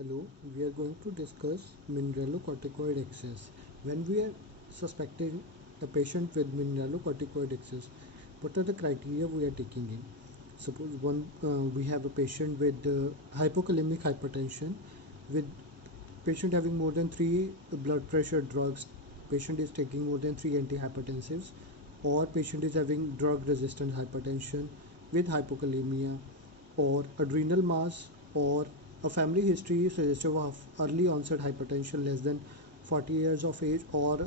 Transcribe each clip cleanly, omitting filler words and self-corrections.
Hello, we are going to discuss mineralocorticoid excess. When we are suspecting a patient with mineralocorticoid excess, what are the criteria we are taking in? Suppose we have a patient with hypokalemic hypertension, with patient having more than 3 blood pressure drugs, patient is taking more than 3 antihypertensives, or patient is having drug resistant hypertension with hypokalemia, or adrenal mass, or a family history suggestive of early onset hypertension less than 40 years of age, or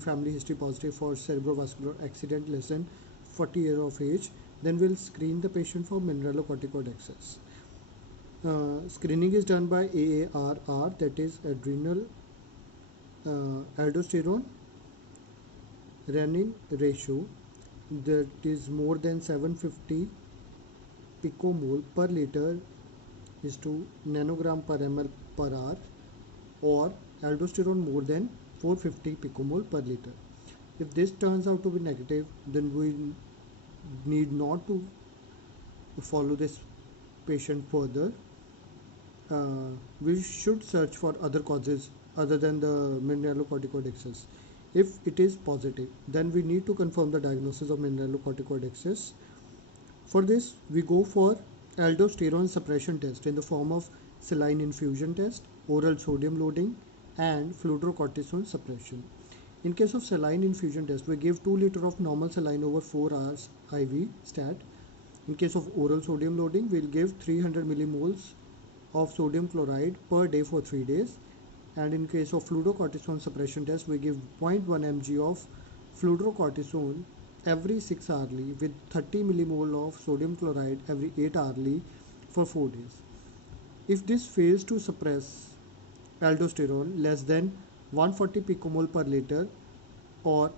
family history positive for cerebrovascular accident less than 40 years of age, then we'll screen the patient for mineralocorticoid excess. Screening is done by AARR, that is adrenal aldosterone renin ratio, that is more than 750 picomole per liter is to nanogram per ml per hour, or aldosterone more than 450 picomole per liter. If this turns out to be negative, then we need not to follow this patient further. We should search for other causes other than the mineralocorticoid excess. If it is positive, then we need to confirm the diagnosis of mineralocorticoid excess. For this, we go for aldosterone suppression test in the form of saline infusion test, oral sodium loading, and fludrocortisone suppression. In case of saline infusion test, we give 2 liters of normal saline over 4 hours IV stat. In case of oral sodium loading, we'll give 300 millimoles of sodium chloride per day for 3 days. And in case of fludrocortisone suppression test, we give 0.1 mg of fludrocortisone every 6 hourly with 30 millimole of sodium chloride every 8 hourly for 4 days. If this fails to suppress aldosterone less than 140 picomole per liter, or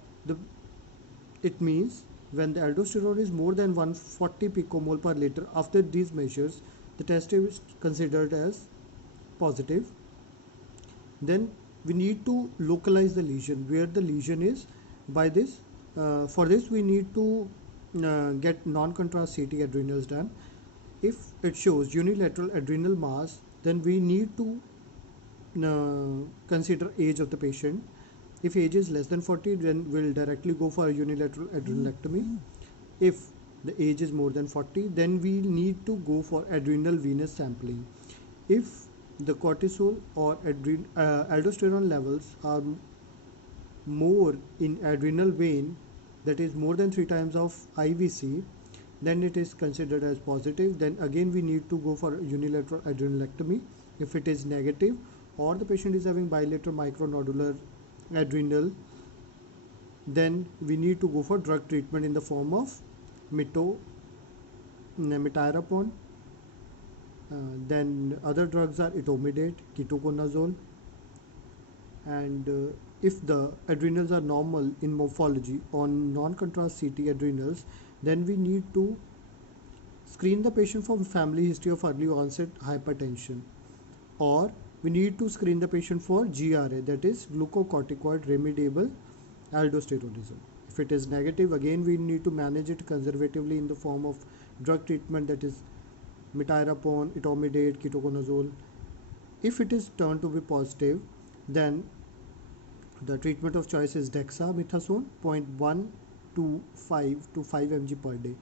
it means when the aldosterone is more than 140 picomole per liter after these measures, the test is considered as positive. Then we need to localize the lesion, where the lesion is. For this we need to get non-contrast CT adrenals done. If it shows unilateral adrenal mass, then we need to consider age of the patient. If age is less than 40, then we'll directly go for a unilateral adrenalectomy. If the age is more than 40, then we need to go for adrenal venous sampling. If the cortisol or aldosterone levels are more in adrenal vein, that is more than 3 times of IVC, then it is considered as positive. Then again we need to go for unilateral adrenalectomy. If it is negative, or the patient is having bilateral micronodular adrenal, then we need to go for drug treatment in the form of mitirapone. Then other drugs are etomidate, ketoconazole. And if the adrenals are normal in morphology on non-contrast CT adrenals, then we need to screen the patient for family history of early onset hypertension, or we need to screen the patient for GRA, that is glucocorticoid remediable aldosteronism. If it is negative, again we need to manage it conservatively in the form of drug treatment, that is mitirapone, etomidate, ketoconazole. If it is turned to be positive, then the treatment of choice is dexamethasone 0.125 to 5 mg per day.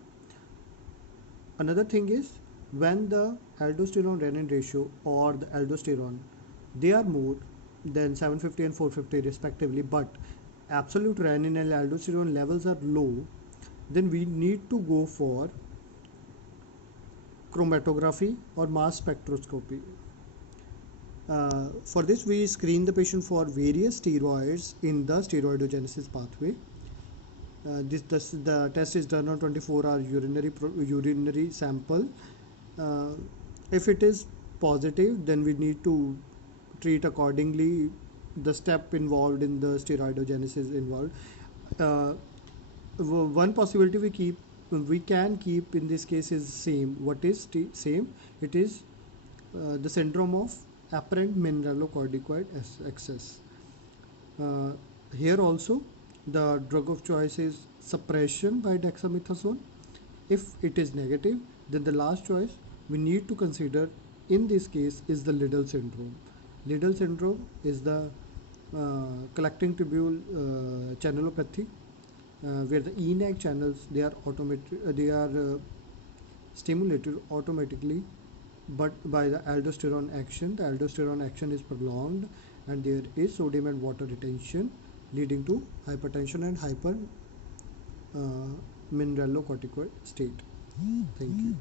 Another thing is, when the aldosterone renin ratio or the aldosterone, they are more than 750 and 450 respectively, but absolute renin and aldosterone levels are low, then we need to go for chromatography or mass spectroscopy. For this, we screen the patient for various steroids in the steroidogenesis pathway. The test is done on 24-hour urinary sample. If it is positive, then we need to treat accordingly. The step involved in the steroidogenesis involved. One possibility we can keep in this case is same. What is same? It is the syndrome of apparent mineralocorticoid excess. Here also the drug of choice is suppression by dexamethasone. If it is negative, then the last choice we need to consider in this case is the Liddle syndrome. Liddle syndrome is the collecting tubule channelopathy, where the ENAC channels they are stimulated automatically, but by the aldosterone action. The aldosterone action is prolonged, and there is sodium and water retention, leading to hypertension and hyper mineralocorticoid state. Thank you.